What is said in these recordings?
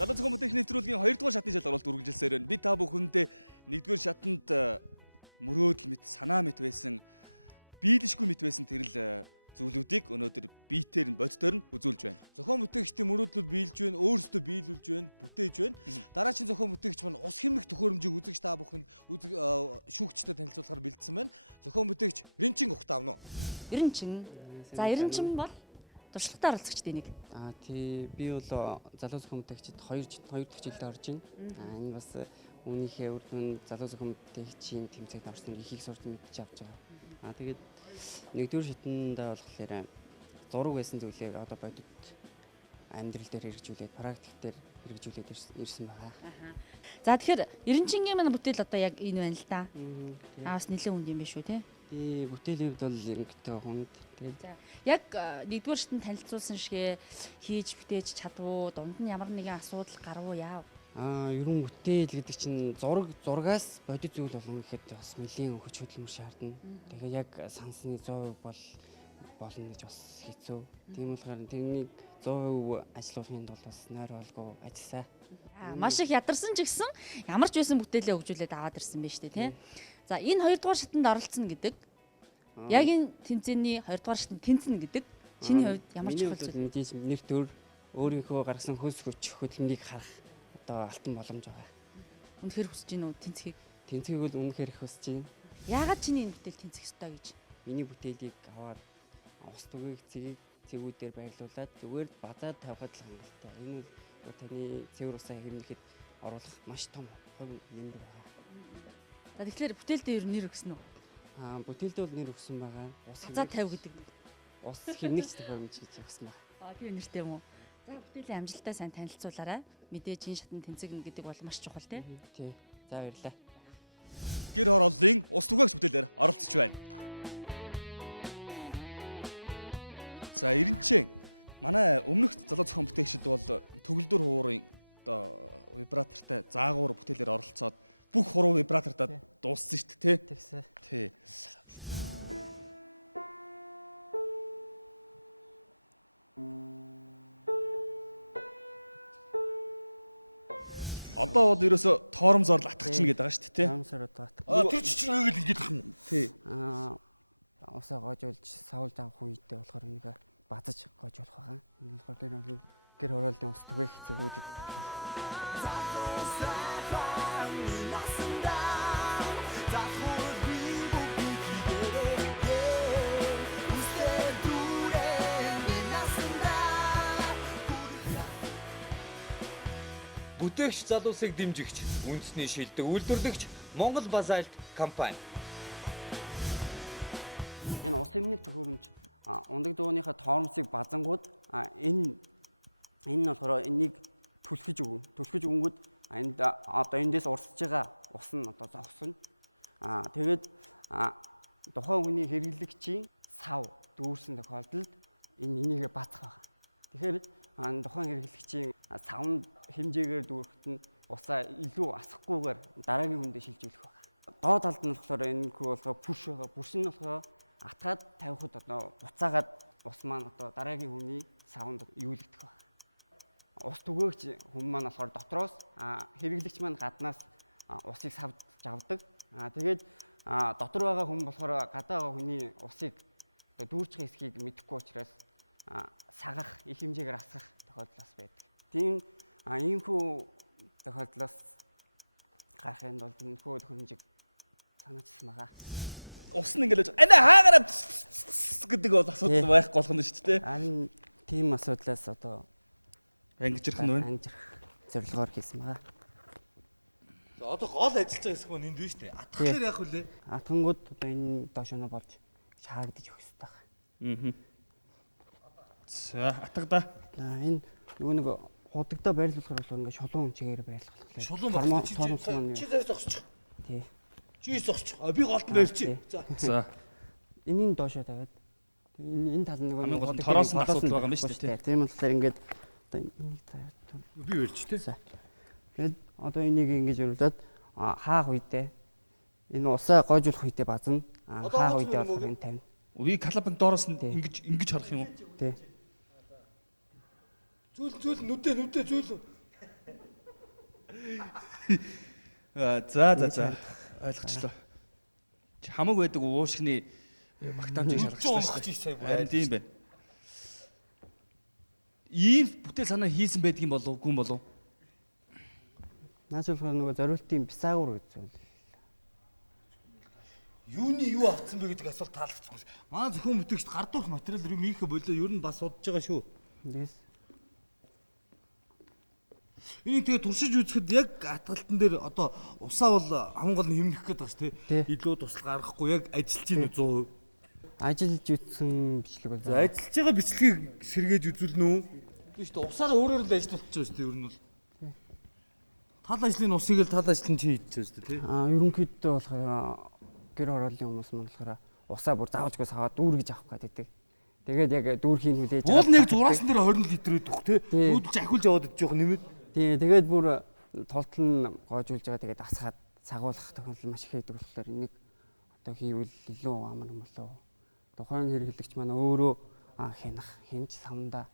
Залуу зохион бүтээх нэвтрүүлгийн 2 дугаар шатны жил оролт үргэлжилсээр байна. Би та бүхэнд 1-р шатанд мөрөөдөл мэт, санаа мэт байсан, биелэшгүй мэт байсан тэрл зүйлүүдийг өнөөдөр биетээр нь бодтоор нь үзүүлж байна. Зохион бүтээгчдийн мөрөөдлөд биелж байна, өөрсдөө биелүүлж байна, бүтээж байна. Дараагийн зохион бүтээгч маань ус хэмнэх төхөөрөмжийг үзэгч та бүхэнд шүүгчдэд танилцуулахаар бэлдсэн байна. Зохион бүтээгч Ринчин ухтаа авна уу? Ерөнчин. За ерөнчин бол туршлагатай оролцогчдын нэг. Тий, би бол залуу зохион бүтээгчид 2 дахь жилдээ орж байна. Энэ бас үүнийхээ үр дүн залуу зохион бүтээгчийн тэмцээнд орсон ихийг сурч мэдчих авч байгаа. Тэгээд 1-р шатанда болохоор зураг байсан зүйлийг одоо бодит амьдрал дээр хэрэгжүүлээд, практик дээр хэрэгжүүлээд ирсэн байгаа. За тэгэхээр ерөнчингийн маань бүтээл одоо яг энэ байна л да. Бас нэлээд үнд юм биш үү те? Тий, бүтээлийн хувьд бол ерөнхийдөө хүнд. Тэгээд яг 1-р шатанд танилцуулсан шигээ хийж бүтээж чадвуу, дунд нь ямар нэгэн асуудал гарвуу яав? ерөн бүтээл гэдэг чинь зургаас бодит зүйл болно гэхэд бас нэлийн хүч хөдөлмөр шаардна. Тэгэхээр яг сансны 100% болно гэж бас хэцүү. Тийм болохоор тэрнийг 100% ажиллуулахын тулд бас нойр болго ажилласаа. Маш их ядарсан ч гэсэн ямар ч байсан бүтээлээ хөгжүүлээд аваад ирсэн байна шүү дээ, тийм. За энэ 2 дугаар шатанд оролцсон гэдэг. Яг энэ тэмцээний 2 дугаар шатанд тэнцэнэ гэдэг чиний хувьд ямар чухал зүйл? Нэг төр өөрийнхөө гаргасан хөлс хүч хөдөлмөрийг харах одоо алтан боломж байгаа. Үнэхээр хүсэж гин үү тэнцэхийг? Тэнцэхийг бол үнэхээр их хүсэж байна. Яагаад чиний энэ бүтээл тэнцэх ёстой гэж? Миний бүтээлийг аваад ус түгээх цэгүүдээр байрлуулад зүгээр базаад тавихад л хангалттай. Энэ бол таны цэвэр усаа хэмнэхэд оруулах маш том хувь нэмэр байгаа. За тэгэхээр бүтээлдээ ер нь нэр өгсөн үү? Бүтээлдээ бол нэр өгсөн байгаа. За 50 гэдэг. Ус хэмнэгч төхөөрөмж гэж өгсөн байгаа. Тийм нэртэй юм уу? За бүтээлийн амжилтаа сайн танилцуулаарай. Мэдээж энэ шатнд тэнцэгнэ гэдэг бол маш чухал тий. Тий. За баярлалаа. Гэр хорооллын ус түгээгч бүтээлээр оролцож байна. За Ирэнчэн манай өмнөх залуу зохион бүтээгчид бол төгөлдөр хуурын одоо вибратортай заагуур бүтээлээр оролцоод бүх хуруу вибратортай дууссан шүү дээ Тэгсэн. тий. Одоо бол ерөөсө тоормзоор л атгах чинь гэдэг байгаа шүү дээ тий. Тоормзоор атгах. Тэр чинь өөгөл ингэж байгаа юм. Тий. Усаа гоожуулж савлд авах үедээ болохоор энийг базаж гоожуулах байгаа. Энэ болохоор гэр хорооллын ус түгээх зэгүүдэд Бүтээгч залуусыг дэмжигч, үндэсний шилдэг үйлдвэрлэгч Монгол Базальт компани. энэ ус эмнэлэг төхөөрөмж ундаг дууныхаа тоормсыг базангууд энэ нь болохоор энийг түлхэж өгнө. Түлхэж өгөнгөд энд одоо эндээс урсж байгаа ус нь одоо зогсно. Тэгээд тухайн хүний хэрэглэгчийн сав дүүрсэн тохиолдолд энийг бацах байгаа. Тэгэхээр тухайн хэрэглэгчийн савнд хэмжээгээр дүүрэхэд нь усаа илүү асахгүйгээр дараагийн хүндээ шилжүүлэх байгаа. Доод талд нь болохоор энэ болохоор пүрш байгаа. Пүрш нь болохоор атгаад тавихад одоо буцаагаад ус маань одоо дараагийн хүний савнд юулэгдэх байна. Ус түгээгч хүн маань болохоор дотроос хэрэглэгч маань гаднаас усыг савж авдаг. Тэгээд дотор байгаа хүн болохоор гадаа байгаа хүний усыг одоо дүүрчих хэсгийг мэдэхгүй учраас сагах, их хэмжээгээр асгах тохиолдол байдаг. Тийм иймхүү тохиолдлоос гарахын тулд энэхүү төхөөрөмжийг санаачилсан байгаа. Ус нь ингээд хаагараа гэдэг бол асуудал байхгүй болох нь шүү дээ. Харин тийм асуудлаас одоо ангижрах нь байна. Ангижрах зорилгоор хийсэн байгаа. За одоо гол ажиллаж байгаа хэсэг маань энд байна шүү дээ. Атгахлаар яах вүлээ? Атгангууд одоо энэ доошоо болж шаагдаж өгөх хэрэгтэй байна. За атгадаа. Энэ нэг худагдаа байрлуулахаар бол ингээд шулуун чигээр байрлах болохоор. Шулуун байна. Чи зэрэг зогсчих. Тий. Чи зогсчих. Би голд барьчих. За. Энийн доошоо тавиад энэ тал нэг тороос нь асуудал байгаа юм шүү дээ. Тийм болохоор ингээд одоо энийг тавиад би барьж тий. Тэгээд одоо энийг ингэж өрөвлөд хаах үедээ энэ усаа гоожуулах үедээ базна. Хаах үедээ болохоор энэ тавина. Үгүй калабан доороос нь ингэж харах юм уу? Тий. Зүйл нүдэ зүйл. За. Ойлгочлоо. Хамаг байдаг уушгины багтаамжийг шалгачлаа шүү дээ. Харин тийм байна. Ийм бүтээл санаа хийсэн байдаг юм болов уу, гүн болов? Наач болохоор нөгөө зориултын бисаагур гэж байна. Юуны юу авцсан бэ гэдэг асуулт таалагдчихгүй. Манай зөвхөн бүтээгчд гардуур материал юм ийхэ болоо ер нь бас судж байгаа шүү. Тэгээс Энийг тэгээ туршиж үзэхэд яг атгалтан дээр одоо усаа бол хамгийн гол нь хэмнэх гээд байгаа шүү Тий. дээ. Илүү туслах гаргахгүй яг ажиллаж ийн 100%. ажиллаж үтсэн бичлэг бол. За ажиллаж байгаа бичлэгийг сэргээж үзүүлнэ үү? Тийм шүү дээ. Усаараа өөрөөр л ажиллаж байгаа шүү дээ ер нь бол. Тал ажлын усыг л тал ажлын чи хийж байгаа шүү дээ тий. Ерөнхийдөө болохоор гэр хорооллын хүмүүс мань болохоор усаа бүр заавалжгүй саваад дүүргэж авах гэдэг. Тэгээд яг дүүрхийн хүлээж Уул нэг зураасан дээр 20 литр өгөх тий. Үүдэлж ахиулж яваад идэж жоох нэмээд. Тий, тэгээд бүр толтол нь гоожулж байгаа тэгээд асгаад сагуулах тохиолдол маш их байдаг болохоор энийг одоо хийвэл илүү амар юм болоо. Тухайн хэрэглэгч маань өөрөө хинж самда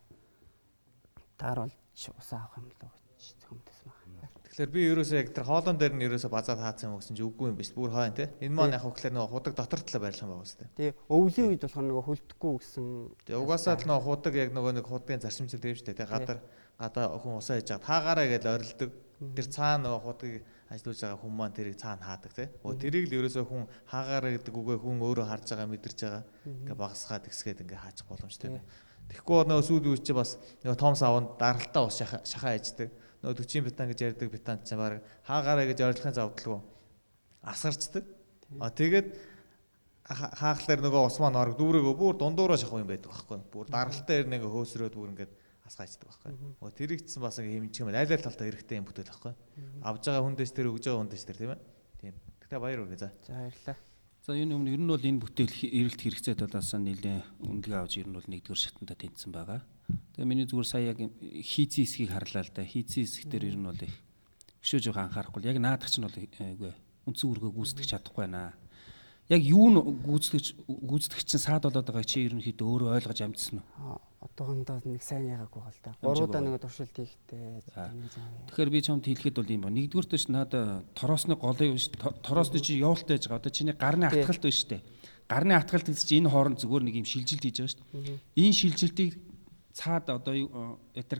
тааруулж усаа авах юм болоо гэж зөвхөнтэйсэн байна. Тэгэхээр би ерөөсөө яг тэр хоолон дээр нь ерөөсөө базаад хаацсан юм гэсэн чи үгүй юм биш. Бүр хойно те. Энэ маань яг хөглөр нөгөө худаг дотор талаа барилах юм байгаа үстэй. Тий, өвлийн үед болохоор нөгөө хөлдөхгүй гэсэн. Тэгээ угаасаа л нөгөө худаг яг нөгөө нэг худгийн зарчимчил дээр шүү дээ те. Гадаа хүн усаа хийж байгаа хаагаараа гэж орилдог. Тэр цаана нөгөө худгийг ажиллаж байгаа хүн маань тэрийг цаана хаадаг те. Тэрийг л ерөөсөө хүн хаагаараа гэдэг үгээ хүн өөрөө харж байгаа мэдэрч байгаа. Ингээ багасгаад ихсгээд ингээ хаачих боломжтой байна. Тэгэхгүй нөгөө сүүлийн үед чи бас нөгөө том савнд даралтаа ус шахаа ээждэг. Нөгөө 40 бетан гэж ярьдаг бетанд чинь баг хаагаараа гэж орилохын завдлгүй асгарчдаг. Тэгээд хаахлаар нөгөө ус маань орог дүүрэгөө бүр дундуураа шахах юм байдаг байхгүй. Бүр даралтаа ирнэ ингээ хөөсрөөд бүр ингээ асгаачдаг байхгүй. Нөгөө тэрийг ч бас ингээ хэмжих юм айл талтай хэрэгтэй юм бүтээл байхгүй. Авж байгаа хүндээс тэр өгж байгаа хүндээс тэр тийм ээ. Тийм. Тэгтээ баяр үргээ за. За баярлалаа. За юуны өмнө ер нь бол энэ бүтээл эрэлт хэрэгцээ талаас нь нэлээд үнэлгээ авч ер нь бол нэгдүгээр шатанда тэнцсэн байгаа. Тэгээ миний зүгээр сая яг хийцэн хэсгийг харлаа л да. Хийцэн хэсэг дээр ер нь бол их өшөө жоох анхаарахгүй. Яг наадах чинь бол үгүй үндсэн үргээ гүйцэтгэж чадахгүй байна. Яг юу нь гүйцэтгэж чинь саад болоод байгаа чи ерөнхийдөө өөрөө ойлгож амжсан уу? Одоохондоо нэг сайн яагаагүй бол та. 3 удаа нэг туршилт хийхдээ. Тэгэхээр би чамд хэлэхэд бол юм ба. Нэгдүгээр төш надаа тороосны голын биш тороосны чи явуултай байж байгаа. Одоо чиний гарны атгалт биш үү? Гарны атгалт гэж чи энэ хооронд зүгээр нэг юм шилжилт хийж байгаа шүү дээ. Энэ шилжилтийг цаад одоо ятар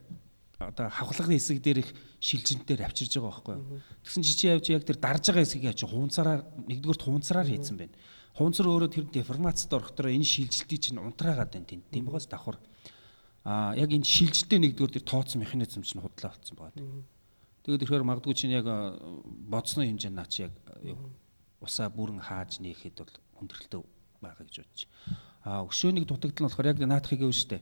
одоо хавхлагын хэсэг дээр их шилжинтээр авчирж байгаа байхгүй юу. Тэгсэн чи явж яг тэр дарж байгаа хэсгийг явж хуунцаараа нэгдүгээр хуунцараар хийцэн байна. Хуунцар өөрөө тэр деформацид орохдороо энэ шилжилтийг чинь унтраагаад байна тийм байгаас давхар. Яг энэ шилжилтээ нэгдүгээр тэр тооцсон механизм чинь худлаа болцсон байгаа. Тэгээд ихээр магадгүй чинь яг бодсны хэмжээнд наа чи яг усаа бүрэн хааж нээхэд бол хүндрэлтэй байгаа гэж бодож. Өшөөнийг дутагдал нь болохоор яг наадахыг гэв штэ.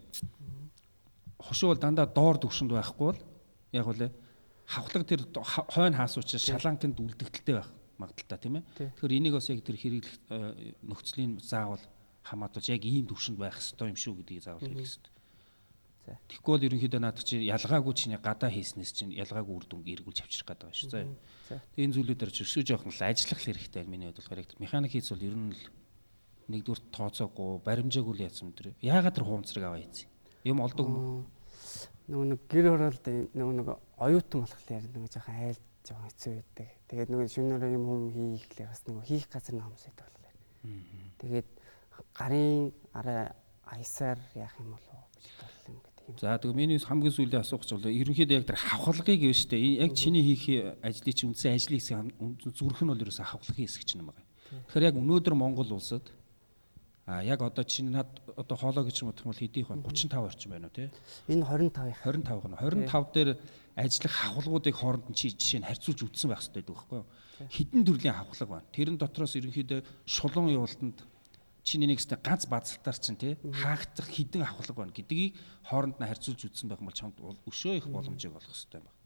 Хошуу бол дандаа доор төвшөнд байхгүй бол яг үлээ хавхлаг тэр хойно хаас учраас шаланканд үлдэгдэлтэй байх магадaltaа тийм ээ. Тэгэхээр энийг бас яг тэр хэрэглэх нөхцөлийн заавал хамаатуулж яг ийм төвшөнд байх ёстой юм шүү гэдгийг заавал хэлэх ёстой. Тэгэхгүй бол ерөнхийдөө наадах чинь ялгаагүй чинь гадаа хийснээс чинь ялгаагүй үр дүнг эргүүлж авчрах гэдэг байна шүү. За. Тэгээ энэ зүйлүүдээр ч өсөж явах нь ажиллах хэрэгтэй миний хувьд болохоор яг механик хийц бол ер нь л нэгдүгээр тооцоогүй баримжаагүй л яасан юм дэр. Яагаад тэр хуумцрыг аваа хийц юм олдог юм. Нөгөө нэг гэр хороолт нөгөө оюутан болохоор нөгөө жоохон айлд жоохон хэцүү байдаг. Тэгээд нөгөө шөнөөрөө юм хийхлээр бас нөгөө хийх газар нэг хүмүүс байдаг болохоор. Тэгээд гарын арай аясаар яах юм болов гэж бодлоо юм гэдэг юм. За тэгээ миний хамгийн сүүлийн асуух ч бол ерөнхийдөө яг тэр хавхлагыг биш үү? Яг чиний хийх ажлыг чи үндсэн ажлын хэсэг зүрх нь бол ерөөсө хавхлагын хэсэг чинь юм байна. Тэгэхээр яг өнөөдөр Монгол улсад яг одоо чинь над одоо хоолой гэж юм бодох юм бол хэдийнх байна? 35 орчим байна уу тий? Энэ 25 гэнэ. 25 дээр ажиллах хавхлагуудыг хооронд нь чи жишээ нь харьцуулж үзсэн байх хэрэгтэй байхгүй юу? Хэдэн төрлийн хавхлаг байна. Тэрэн дотроос ерөнхийдөө шулуун явуултанд чиний нэгстэй ганц базалтаар чинь тий хаагдах хэдэн хавхлаг байна гэдгийг хооронд нь харьцуулж үзсэн байх юм бол чамд өшөө их боломжийг олох хэрэгтэй байна.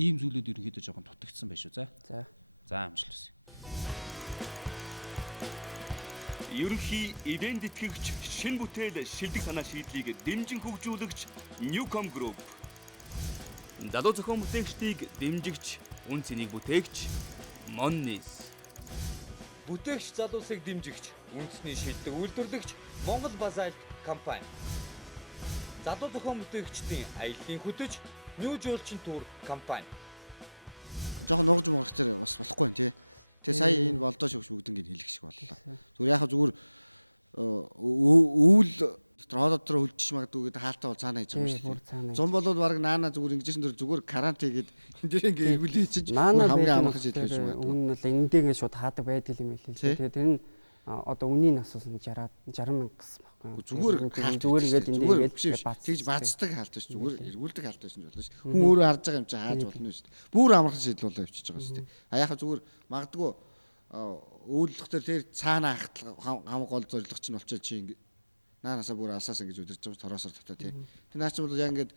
Ийм зүйлүүд ерөнхийдөө жоохон дутагдсан байх шүү. За амжилт. Ерөнхий эдэн тэтгэгч шинэ бүтээл шилдэг санаа шийдлийг дэмжин хөгжүүлэгч Newcom Group. Залуу зохион бүтээгчдийг дэмжигч, үн цэнийг бүтээгч Monnis. Бүтээгч залуусыг дэмжигч, үндэсний шилдэг үйлдвэрлэгч Монгол Базальт компани. Залуу зохион бүтээгчдийн аяллын хөтөч New Jolchin Tour компани. жоохон нугж мурах тэр бас болохгүй тий. Тэгээ сая энэ болдоо шүгш бүгднийг хэлэх шиг боллоо. Зүгээр яхаа зүгээр өвөл дотор дотор хөлжиж магадгүй гэдэг хаалтаа бол цаанаа хийж байгаа юм шүү дээ. Зун болоод баг наана зүгээр ингэжсэн дөр зүгээр карант хийгээд энэ дээр ингээ эргүүл хийчих хамгийн амархан шийдэл гэж байна. Өмнө нь бол эндээ ингээд шууд хаадаг байдаг юм байл л. Тэгээд тэр нь одоо үнийн асуусан 60 мянга гэсэн байхгүй. Зүгээр ингээд эндээ ингээд тэгж бацдаг хаалт шүү. Зүгээр эргүүлдэг хаалт байсан ч болно шүү. Хүн өөрөө харж байгаа юм чи хааж болно шүү. Бүр амархан шийдэл болоо явчихж байгаа шүү. А яхаа зүгээр магадгүй өвөлдөх тэр цаанаа хам гол зорилго чинь болчиход чи ингээ наанасаа бүр алсаас ингэж өдөрж байгаа тороосоор татаа тий. Тэр наач бол яг ингээд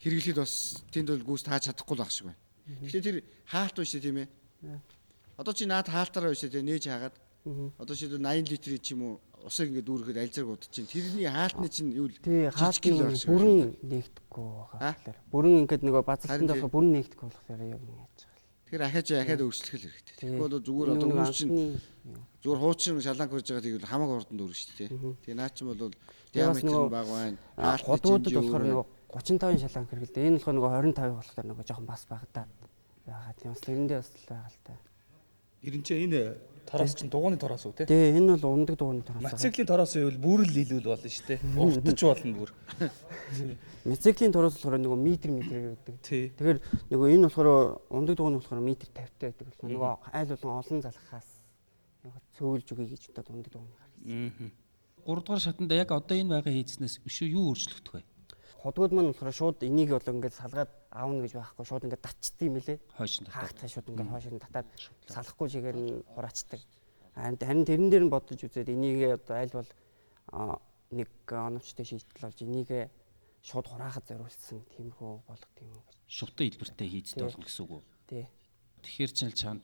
хэрэглэхэд бас тэнд бол гүйс тааж чадахгүй л ах шиг байна. Тэгэхээр тэр хаалт биш тийм ээ. Одоо чи наад хаалтаараа биш тий нээж хаагаад одоо чи 80 литрийн ч юм уу усыг ингээд дүүрэхэд аль зэрэг удаж чинь тэрний хаалтны чинь юу л жижиг л байх шиг бүрэн нээгдэхгүй байгаа. Бүрэн ингээд нөгөө базалтанд болохоор бүрэн нээгдэхгүй болохоор яг ингэж байгаа. Тэгэхээр ахаад өөрчлөх хэрэгтэй. Тэгэхгүй бол зүгээр одоо хүмүүс чинь зүгээр хуучин шаланг хурж байгаа тийм хамаг урданд өргөн шүү дээ. Тэгээ наа чинь бол диаметр нь бага байна. Хотуудад болохоор нөгөө 35 шаланг хэрэгэлдэг. Энэ болохоор нөгөө 25 болохоор нөгөө жоохон бас багтаад байгаа. Тийм бас тэрэндээ бас байгаа л та. Ирэн чи энэ тороос чинь дугууны тороос үү те? Тий, энэ бол ундаг дугууны тороос. Мотоциклийн тороос байвал бүрэл нийлүүл болно шүү дээ. Уртж болно бүр. Мотоциклийн тороос болохоор нөгөө метр гэдэг. Тэгэхээр нөгөө энэ болохоор ундаг дугууны болохоор метр 50-тай байдаг. Нөгөө айл болон олон залхахаас цөөлж өгье гэж бодоод ундаг дугууны гаргасан. 3 дугаар шатанд яг одоо энэ байгаа хийцнээс юу өөрчлөгдөх вэ? Ходгууд маань болохоор шууд энийг бол ингээд салгаад аавна гэж байхгүй шууд ингээд датчдаг юм лээ. Хойш нь хаагдах шууд ингээд хойш нь татаад салахгүй чигээр нь хураачдаг. Харин тэрэн дээр нь бодож үзээд энийг одоо аль бол нэг оновчтой шийдэл болж энийг шууд хураахад зориулсан тиймэрхүү болгох юм уу гэж. Шувтан хэлбэртэй хийцтэй болгох гэсэн үг үү? Тий. Тэгэхээр чинь чанд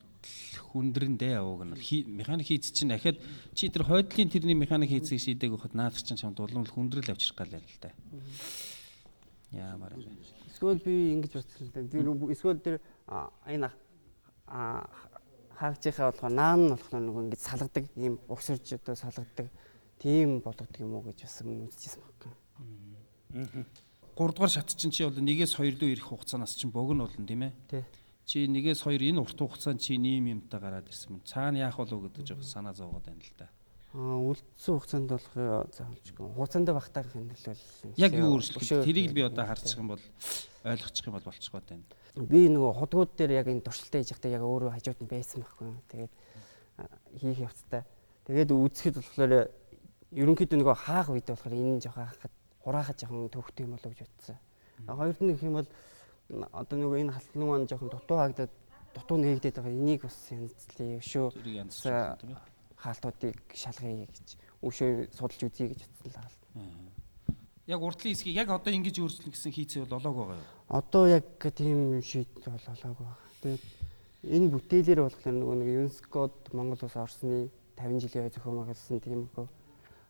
хүндрэндээ явууг нь механик хийц чинь дахиад чи тэр хойдлын тэрний механик хийцийг шийдэг байхад наадах чинь чамд улам хүндрэл авчрах гал л та. Яамаар. Эсвэл би ингэж бодсон л дээ. Эсвэл тэр энэ хаагчийнхаа болохоор наан нь болохоор нөгөө ингэж салгадаг ийм угсарж одоо салгадаг тийм болгодог юм уу гэж бас үзчихсэн байна. 3 дугаар шат чинь чи бол 1-2 руу ирэх хугацаанаас чинь богино болно тийм ээ. Тий. Чи 1-2 энэ урт хугацаанд чи нэм юмтай гараад ирсэн юм. Цаана яах болов гэдэг жоо санаа зовоод байна л да. Үлдсэн хугацаанд болох заавалжгүй. Хугацаанд багтаах юм бол яг юу өөрчлөлт тэрийг би одоо харчих юм бол ойлгочих юм бол болчих гоо тань. Би нөгөө ходгууд дээр яг энэ туршилтаа хийж байхдаа яг өөрөө хажууд нь байсан байхгүй. Тэгээд хийх явцтай. Тэгээд үзэхэд болохоор ерөнхийдөө нөгөө хаах үед болохоор энэ жоох хаахад хураахад жоохон төвхтэй юм болов гэж бодсон. Хоёрд нь гэх юм бол одоо нөгөө энэ халтны маань жоохон дутуу хаагдаад дутуу нээгдээд байгаа. Энийг бас янзлээ шүү. Хаалтуудыг шалгая гэж өшөө судалж үзье гэж бодсон л байна. Яг уртлын хэсгийг яг одоо ингэж өөрчлөн гэсэн хийцээ бол олоог байгаа юу? Одоо яг тийм шийдэл бол олоог байгаа. Тэгээд энэ бүтээлээр болохоор нөгөө нэг ЮНЕСКОд Монгол улс орсны 50 жилийн зохион байгуулсан тиймэрхүү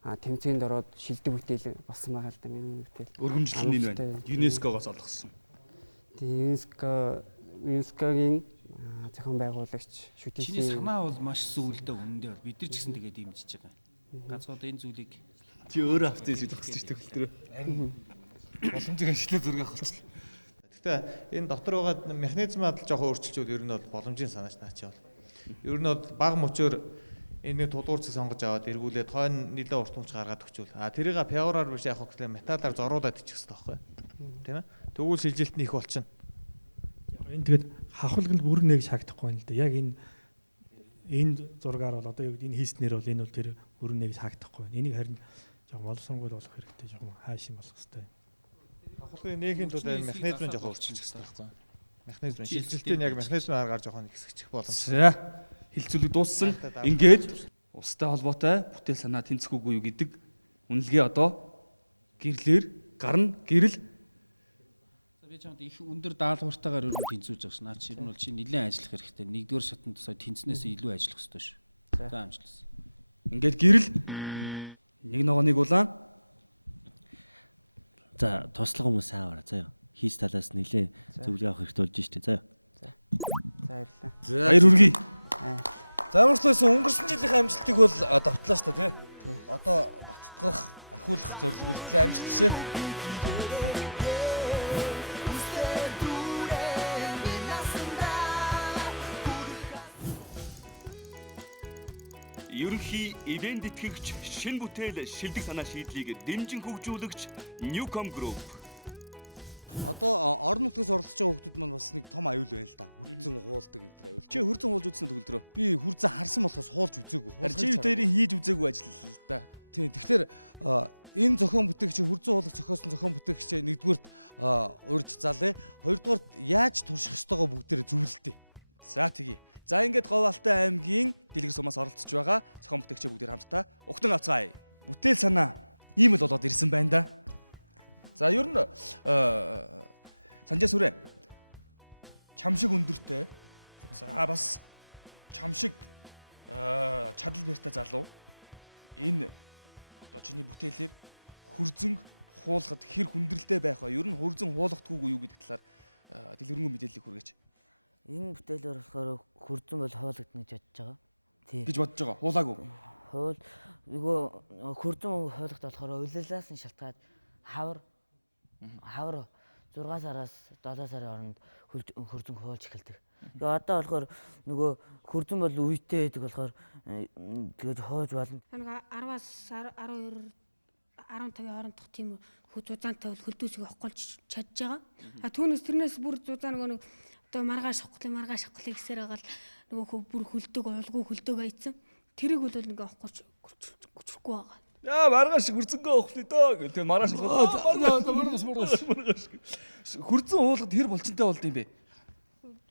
тэмцээнд ороод шилдэг бүтээл болсон байгаа л да миний бүтээл. Өргөмжлөл нь энэ байна. ЮНЕСКОгоос олгосон. Тэгээд ЮНЕСКОгийн зохион байгуулагч шүтээсийн чиний санаа бол маш сүүлдээ үнэндээ бол бид нар ч гэсэн тэгээд дэмжиж байгаа. Ганцхан энэ зүйлийг чи өөрөө автыг шийдэх гэж төгөлтрөө. Боломжийг ашиглаж зураг авах болчихлоо. Гэхдээ энэ дотор байгаа механизмад л жоохон өөрчлөлтүүд ер нь бол боломжийн санаач наачи бол. Ер нь бол бага мөчөөр энийг тулгуурцыг сонгож аваад эргүүлээд хойно нэлээд урт мөч гаргаад өгчүүл. Тэрийг пяураар биш яг хөглөө металлаар зоруулаад ичих хэрэгтэй байхгүй. Тийм ээ. Тэгвэл шилжилт нь их болчихно. Энэ тэгээд хавхалгал бүрэн нэг шаагдахгүй юм л да. Яг энэ зургаар бол одоо энэ хийснээр бол энэ бол тэр бүрэн нэг шаагдахгүй. Энийг харин жоохон боловсронгуй болох хэрэгтэй, жоохон хааш юм болох хэрэгтэй. Хавхалгын нээхийн тулд механизм жоохон өөрчлөх хэрэгтэй байхгүй. Механизм шилжилтийн яг механизмаар гарч жоохон хэсэгчих боломжтой. За хилцүүлэг дууссан. Ингээд устай холбоотой бүтээл санаа тэнцэхүүгүй юу гэдэг үнэлгээ одоо гэрлэр гарна гэрэл. Би чамд их өндөр даалгавартайгаар өрөнд тэнцвэж байгаа ш. Наа чи ер нь бол чи нэлээд ажиллах хэрэгтэй. Нэгдүгээр шатанд сая тэнцнээс илүү ажиллах хэрэгтэй ш. За амжилтсан. Ингээд гэрэл нэг ногооныг улаан. За туслах хүмүүс аавара заяа. Хийс талаас нэлээд зөвлөгөө авах хэрэгтэй болж штэ заяа. За баярлалаа. Баяр хүргэе. За ямарчлаасэн өнгөрсөн жилийн амжилтыг бол давтлаа шүү дээ тий. Одоо баттгах, ахиулах зорилго үлдлээ амжилтсаа. дэлхийн ивент тэтгэгч шинэ бүтээл шилдэг санаа шийдлийг дэмжин хөгжүүлэгч Newcom Group. Одоо орон нутгаас оролцож байгаа хүмүүс маань бас нэг том аюул байна л да. Хүрдэн хуулдаг энэ төр аюул. Чи хурдан хуулж үзсэн төгөлдрөө? Би хүрдэн харсан болохоос хуулж үзээгүй. Харин чи хоёрын хийж үзээгүй ажил л да. Тийм. Тэгэхээр энэ зохион бүтээгч хүрдэн хуулах зохиосон зохион бүтээгч нэгдүгürt урьж залээ. Хоёрдугаарт яаж турших ёстойгоо бүгдээрээ зөвлөлтөө. За тэгье. За ингээд Говьалтай аймгийн дэлгэр сумаас оролцож байгаа зохион бүтээгчид бүгд хамтдаа угтан авцгаая. Бүтээл санаа ийм л болоод ирсэн байна да. За ер нь Санжаа сүрэ чамшиг өндөртэй. За бас чамшиг чадал бэртэй залуу. Энэ одоо чиний бүтээлээр хөрзөн хуулахад хэр хүндрэлтэй байх вэ? Ер нь хөрзөн хуулахдаггүй юу гэдэг талаар дэлгэрэнгүй мэдээллийг хүргэж. Энэ бүтээлээр болохоор хурдан бол хоологдно гэж бодож байгаа. Тий. Гэж бодож байгаа. Хуулаагүй. Хоол нөгөө хурдан хоологд болохоор улирлаас нь шалтгаад хавар 6 сараас 7 сарын хооронд хурдан хуульж эхэлдэг. Тэгээ одоо болохоор нөгөө хурдан бол үетэй байдаг болохоор тэгээд хууж болно. Нэг 10-аас 12 15-ийн хоорондох тийм зузаантай бол хөлдөөсөө хохголж чадж байгаа. А тэрнээс бүр зузаан нөгөө одоо маргааш хохлын гэсээр байгаа л нөгөө бүр хөлдөг уулгүй хөлдөг айцсан. Тэрийг бол ингээ хохголж гүчрэхгүй байгаа. Яа маргааш хурцангөө хохлоо доо гэл тэгээ маргааш маргааш хурцан уулахад хэр болчинтай болд юм бэ?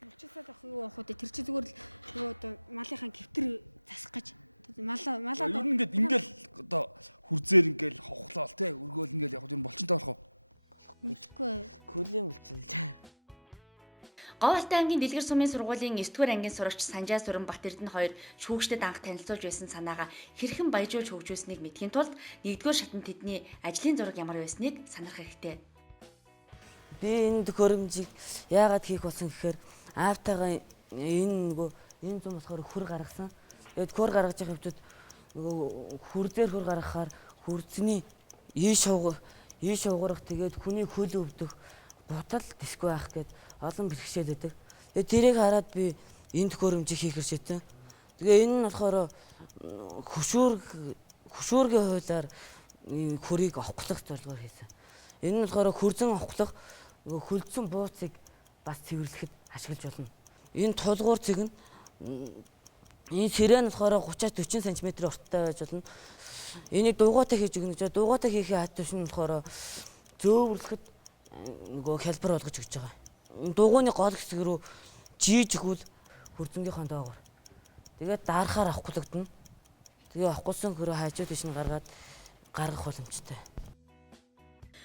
Болчихсаад ах юу авах вэ? Тэр чи зүгээр л нөгөө одоо малынхаа гэвтэр засах гэж малаа ер нь ингээл одоо хурцээр ингээл хохлоо те өргөөл ингээл яг юм болчинтай болох уу? мэдхгүй. Көлийн бэлчилж. Говьалтай аймгийн дэлгэр сумын сургуулийн 9-р ангийн сурагч Санжаа Сүрэнбат Эрдэнэ хоёр шүүгчдэд анх танилцуулж байсан санаагаа хэрхэн баяжуулж хөгжүүлсэнийг мэдхийн тулд 1-р шатнд тэдний ажлын зураг ямар байсныг санах хэрэгтэй. Би энэ төхөөрөмжийг яагаад хийх болсон гэхээр аавтайгаа энэ зам болохоор хүр гаргасан. Тэгээд хүр гаргаж байгаа хэвчүүд нөгөө хүр дээр хүр гаргахаар хүрдсний ийш уурах тэгээд хүний хөл өвдөх бутал дисгүй ах гэд олон бэлгшээл өгдөг. Тэгээд тэрийг хараад би энэ төхөөрөмжийг хийх хэрэгжээсэн. Тэгээ энэ нь болохоор хөшүүргийн хуулиар хөрийг овхлох зорилгоор хийсэн. Энэ нь болохоор хөрзөн овхлох хөлдсөн бууцыг бас цэвэрлэхэд ашиглаж болно. Энэ тулгуур цэг нь энэ сирен болохоор 30-40 см урттай байж болно. Энийг дугуйтай хийж өгнө гэж. Дугуйтай хийхээ хад төвшин нь болохоор зөөвөрлөхөд нөгөө хялбар болгож өгч байгаа. Дугуйны гол хэсэг рүү жийжгүүл хурдсангийнхаа доогоор. Тэгээд дарахаар авахгүйдэгдэнэ. Тэгээ авахгүйсэн хөрөө хажууд тийш нь гаргаад гаргах боломжтой.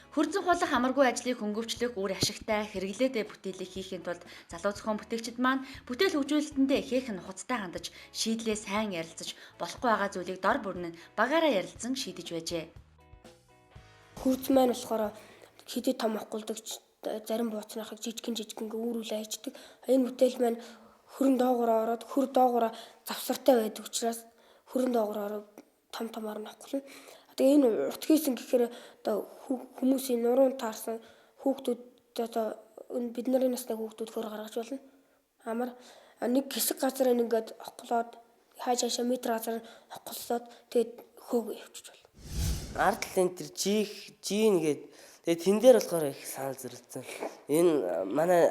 Хөрзөн хуулах амаргүй ажлыг хөнгөвчлөх үр ашигтай хэрэглээдээ бүтээлийг хийхин тулд залуу зохион бүтээгчид маань бүтээл хөгжүүлэлтэндээ ихээхэн нухацтай хандаж шийдлээ сайн ярилцаж болохгүй байгаа зүйлийг дор бүрэн багаараа ярилцсан шийдэж байжээ. Хурц маань болохоор хэдий том хохголдогч зарим бууцнахыг жижигэн үүрүүлээ хайчдаг. Энэ бүтээл маань хөрөн доогоороо ороод хөр доогоороо завсартай байдаг учраас хөрөн доогоороо ороод том орно хохлно. Тэгээ энэ урт хийсэн гэхээр одоо хүмүүсийн нуруунд таарсан хүүхдүүд одоо бид нарын насны хүүхдүүд хөр гаргаж болно. Амар нэг хэсэг газар ингээд хохлоод хаашаа метр газар хохлоод тэгээд хөөгөө явчих болно. Ард талын тэр жин гээд тэгээд тэн дээр болохоор их санал зэрэгцэн. Энэ манай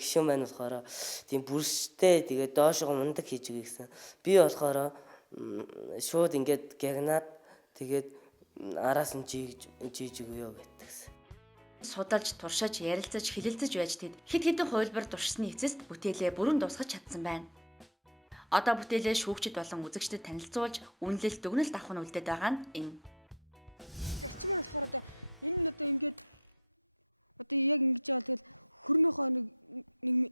гişүн маань болохоор тийм бүрштэй тэгээд доошоо мундаг хийж өгье гэсэн. Би болохоор шууд ингээд гягнаад тэгээд араас нь жийж өгөө гэтгсэн. Судалж, туршиж, ярилцаж, хэлэлцэж байж тэд хэд хэдэн хувилбар туршсны эцэст бүтээлээ бүрэн дуусгаж чадсан байна. Одоо бүтээлээ шүүгчид болон үзэгчдэд танилцуулж, үнэлэлт дүгнэлт авах нь үлдээд байгаа нь энэ. Зарчим нь болохоор одоо энэ нь одоо ингээд одоо яг ингэж яавал тэгэл хөрнөөхөө нэг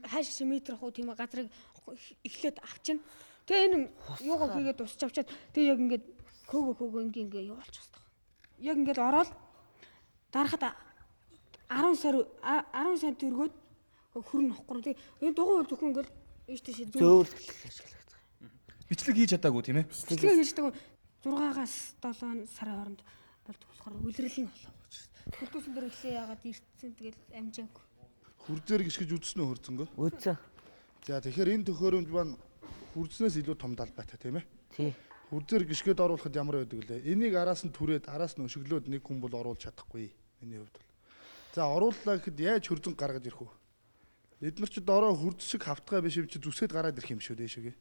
хаашаа метр хуу тийм газрыг эхлээд авчна. Тэгээ энэ юугаа хийгээд дуусч авчаад тэгээ яг ингээд хөөгөө ингээ явуулчих хэвээр. Яг ингээд ороод дарахад 10 сар өргөөд хөрн нохгүй. Тэгээ энэ дугуй бол зөвхөн ингээд ийш тийш зөөлөх ашиглах. Бичлэг хийж чадаагүй тийм ээ. Бичлэг хийж чадаагүй 6-аас 7 сарын хооронд болдог болохоор үлрэл нь болоо. Хөлтөөсөн дээр ихлээ яагаад ирсэн тэгэл амжаагүй. Хурцээр гიშгэж үзсэн үү хурцангөө? Үзсэн. За тэгэхээр энэ төхөөрөмж маань хурцнаас илүү том талбайтай тийм ээ? Тий. Хүрзээр гიშгэд оруулахад ямар байдаг лээ? Энийг араас нь түрээд араас нь өшөглөөд нэг хүн бол оруулж чадахгүй. Миний хувьд бол. За орууллаа гэхэд яаж хөрзөн гаргаж ирэх вэ? Бид нар ч дороо хурц шиг хавтгай биш юм чи зүсгээд гараад ирэх юм шүү дээшгээ.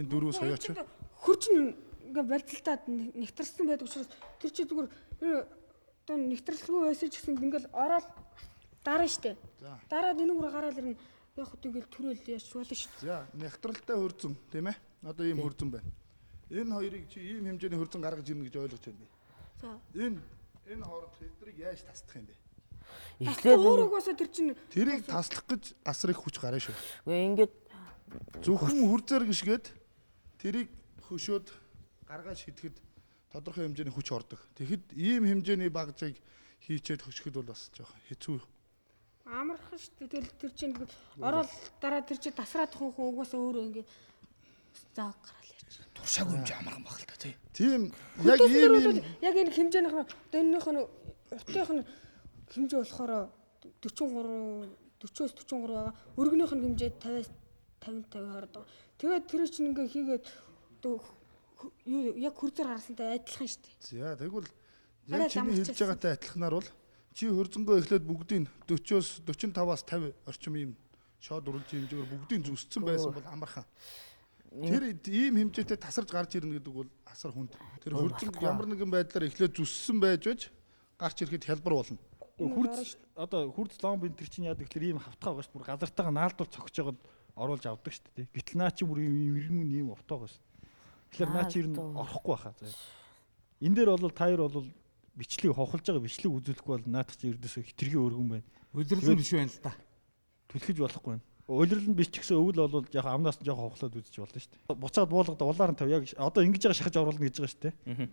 Энэ дөрвөн соёоч. Хурчин ингээ барьцалтаад нэгтрсэн байдаг учраас тэр чи зүгээр одоо нэгтрэлгүй байсан ч гэсэн ингээл ороод дараа штэ. Дараа дэнүүгээр гараад ирнэ. Яг хот ингээл түрэл яаш болно штэ. За нэгтрэлтэй хөрзөн тийм ээ. Одоо ийм хөрзөн байна. Энэ хоёрыг чи ийм хэмжээний хөрзөн гаргаж ирнэ гэж ойлгож байна. За. Энэ хооронд хэдрийг яаж тасдах юм бэ? Эхлээд өөрөөгөөсөө тэр чинь тэрийг таслах гэж асар их хүч гарна шүү. Ингээд зөвхөн хүрзээр гიშгээд тэрийг хөшөөд гаргаж шидэхэд тодорхой хэмжээний хүч ордог. Тэгэхэд ийм хэмжээний багжийг хийчээд хөшгөхөд бол бас жоох хэцүү. Амархан шүү дээ. Тэр чинь ороод дараа тэр чинь тасраад хүн угаасаа өөрөө ингээ заа гараал ярьж. Туршаагүй юм чи амархан баг л та тий. Тийм яг ийм яг энэ хэмжээнийх нь дэннийх нь уртынх нь хэмжээ болохоор 40-өөс 43 байгаа. Өргөнийх нь хэмжээ 50 хараад байгаа. Тэгээд тэр чинь ингээ хийгээд яг хүрзээр харсантай адилхан шүү дээ. За тэгвэл яг чиний хэлж байгаатай адилханаар бол чи хөрзөнгөө эхлээд бүгдийн 40-оос 45-аас 50 орчим ийм шоод үргэлж хэмжээгээр бүгдийн зүссэн байсан бол амархан. Тэр ийм хэмжээтэй тасарч гарч ирнэ гэдэг бол асар хүнд. Тэр хөрзөнг ямар нэгэн байдлаар эхлээд зүссэн байж гарч ирэхэд хялбар болно. Хүрц одоо хүрц лом бин тэр чинь яадаг гэхэлэр ийм хавтгаа байгаа шүү. Бүр газартаагаа наалдуул цогч жагаад оруулж авдаг шүү дээ. Гэтэл наа чи бүр ийм уртаа байгаа шүү. Тэгэхээр наа чи ер нь орохгүй баха. Энэ дээр бол таяр бол бичлэг хохолж байгаа бичлэг үзүүлэхгүй бол наадах чи ердөөсөө хитргийн өргөн байна. Улирлын биш байна л та. Түлхэж болохгүй байна. Улирал нь биш ч гэсэн өвөл бол яг амнаас нь жоохон хохлоод үзэж болно шүү дээ. Буцаад буулгад улаар нь тав яг одоо ингэж байгаа шахаж оруулна гэж байгаа шүү дээ.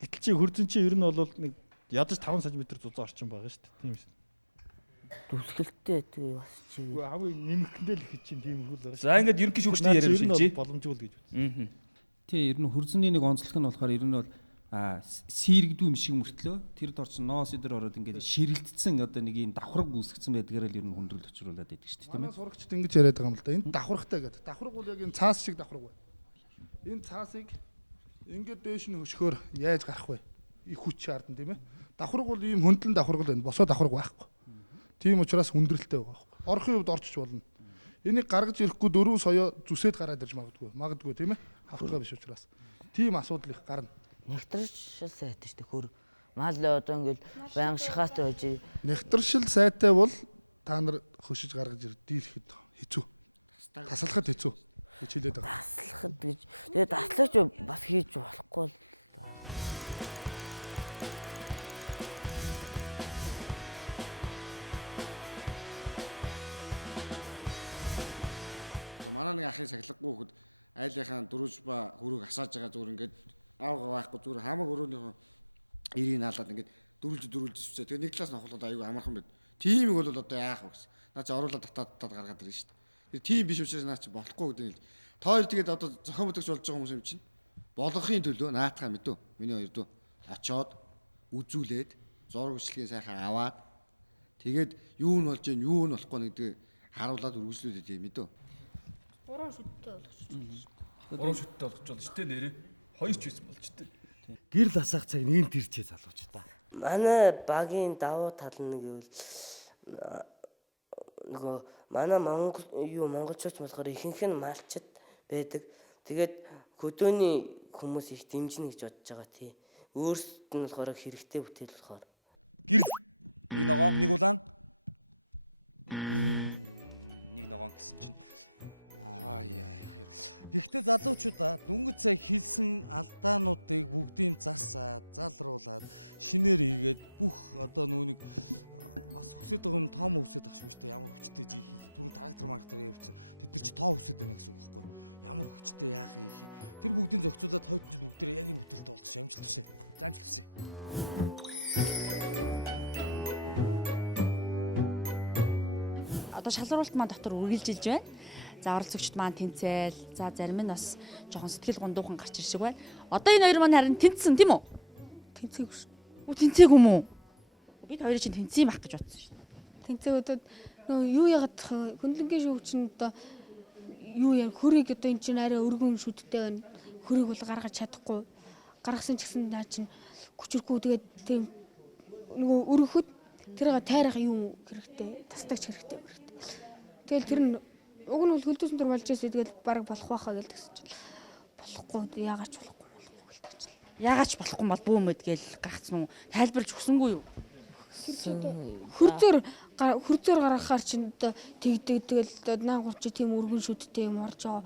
Гэтэл чи хөрзөн чи ер нь бол нэг ядаж 5 см зузаан орчим байгаа шүү дээ. Тийм шүү. Түлхэлтэй тэгээ бас чи. Хамгийн нэмэхэндээ л их чинь тийм хөл байгаа. За ингээд ерөнхий шүүгчдийн яриа шиг чи боломжгүй л гэж үзсэн. Тий, ер нь хөрзөний нэг онцлог нь болохоор ер нь бол сэрэгдүү юм шиг мөртлөө тэр дор чинь ноос идэр ороод ингээд ширэлтсэн одоо нэг юм давхраг үүсгэсэн байдгаар л ер нь хүндрэл очруулад байдаг шүү дээ, тийм ээ. Манай сурагчид ингэж яриад байгаа юм л да. Энэ давхрагтай гэдэг. Давхраг бол яг энэ цаас шиг давхраг байна. Энэ цаасыг ингээд дээш нь хөшгөөр яаж гарах вэ? Их хүч шаардна тийм ээ. Давхраг бол ийм хөндлөн давхраг л байна. Босоо давхраг байхгүй. Тийм учраас хүндрэлтэй байгаа байхгүй. Орохын хувьд орчиж болно. Энийг гаргаж ирэхгүй дөрөв соёо зүсээд гараад ирж магадгүй тийм ээ. Хавтгаа биш учраас. Тийм асуудал их гарна. Нэгтршил сайтай шүү дээ хөр. Мал одоо ингээл баян шахаатай байж. Нэгтршил сайтай бол та нар хөшиж гаргаж дийлэхэд хэцүү. Таслахад хэцүү. гэж хэлээд байгаа. Таслахад гэж. Тэгээ таслаж бас хийж болохгүй л. Манай нэг ахын сахилгагүй хөхд айлынхаа дөрвж ба хөрөг асааж байгаа зүгээр ингээд аавга байхгүй зүгээр хамаг өрөөнийхөө ирийг наалаад ингээд дөрвж зүсээ. Тэгээ нэг талаас нь хохлоод аюу амархан байд. Тимийг бол одоо яах вэ гэсэн. Наа чи оруулаад татаад гаргаад ирнэ шүү дээ. Тэр тим биш учраас наа чи болохгүй гэдэг нь. Та хоёр тэгээд одоо зохион бүтэгч болж байгаа хүмүүс юм чинь болгохын төлөө наатахаа мэдв. Миний хоёр дөө очоод үзүүлээд зураг бичлэгийн сайхан аваад тэгээд юу нь болж гин юу нь болохгүй нэгдэг харуулад үргэлжлүүлээд юм мэдв. 3 шүттэй болгочих. 3 шүттэй болгож болно шүү дээ нэрээ. 2 ч байсан болж дээ. Гэрэл асаах цаг нэг нь тэрчээ залууч та. Манай багийн давуу тал нь гэвэл нөгөө манай монголчууд болохоор ихэнх нь малчд байдаг. Тэгээд хөдөөний хүмүүс их дэмжинэ гэж бодож байгаа тий. Өөрсдөд нь болохоор хэрэгтэй бүтээл болохоор. Гэрэл нэг ногоон нэг улаан нэг ногоон гэсэн чинь Гэхдээ залуучуудаа дөнгөж сая хэлсэн алдаануудыг бүгдийг засаад, залруулад, шинээр хийгээд бүх одоо нүуник бас хүсэж байгаа юм том хүсэж байгаа шүү дээ. Ямар хүчтэй жийх юм. Түрүүн трактор маркетер явуулсан. Тэд нар чи тоо хүсэж байна гэсэн үг байхгүй юу? Ямар хүчтэй яах юм. Тэр бүгдийг зохицуулаад хойд жил бүгдээ яг юм бүтээлтэй болчих амжилт хүсье. За амжилт хүсье. Одоо шалруулалт маань дотор үргэлжилж байна. За оролцогчд маань тэнцээл. За зарим нь бас жоохон сэтгэл гундуухан гарч ир шиг байна. Одоо энэ хоёр маань харин тэнцсэн тийм үү? Тэнцээгүй шүү. Тэнцээгүй юм уу? Бид хоёрын чинь тэнцээ юм ах гэж бодсон шүү. Тэнцээгүүдэд нөгөө юу яагаад хөндлөнгийн шүүгч нь одоо юу яа хөрийг одоо эн чинь арай өргөн шүдтэй байна. хөрийг бол гаргаж чадахгүй. Гаргасан ч гэсэн наа чин хүчрхүү тэгээд тийм нөгөө өргөхөд тэрийг тайрах юм хэрэгтэй, тастагч хэрэгтэй. Тэгэл тэр нь уг нь бол хөлдөөсөн дөр болж ирсэн тэгэл баг болох байхаа гэж тэгсэн чинь болохгүй яагаад ч болохгүй гэлдэг чинь. Яагаад ч болохгүй бол бөөмөд гээл гагцсан уу? Тайлбарлаж өгсөнгүй юу? Хөрзөөр гаргахаар чинь одоо тэгдэг тэгэл наангур чи тийм өргөн шүдтэй юм орж байгаа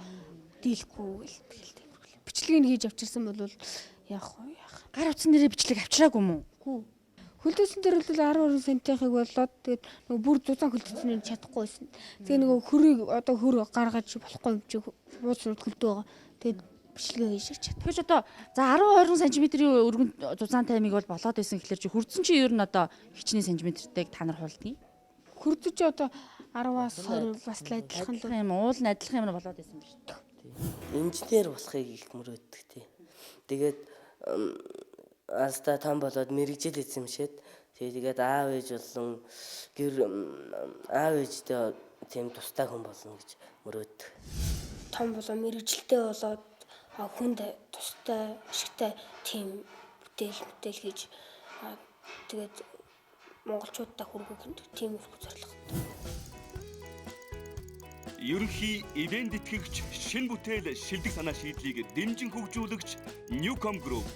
дийлэхгүй гэлдэг. Бичлэгийг хийж авчирсан бол яах вэ? Гар утсан нэрээ бичлэг авчираагүй юм уу? Гүү. Хөлдөөсөн дээр бол 12 см-ийг болоод тэгээд нөгөө бүр зузаан хөлдөөсний чадахгүй байсан. Тэгээ нөгөө хөрийг одоо хөр гаргаж болохгүй юм чи бууз хөлдөө байгаа. Тэгээд бичлэгээ хийж чадчих. Тэгэж одоо за 10 20 см-ийн өргөн зузаантай амиг бол болоод байсан гэхэлэр чи хурдсан чи ер нь одоо хичнээн сантиметртэйг та нар хулдгийг. Хурдж одоо 10-аас 20 бас л адилхан юм уул нь адилхан юм болоод байсан биш. Инженер болохыг их мөрөөддөг тий. Тэгээд аста том болоод мэрэгжил эзэмшээд тэгээд аав ээж болон гэр аав ээжтэй тийм тустай хүн болно гэж мөрөөддөг. Том болоо мэрэгжилтэй болоод хүнд тустай ашигтай тийм бүтээл хийж тэгээд монголчуудаа хүргэх тийм их зорилготой. Ерөнхий ивент тэтгэгч, шин бүтээл, шилдэг санаа шийдлийг дэмжин хөгжүүлэгч Newcom Group.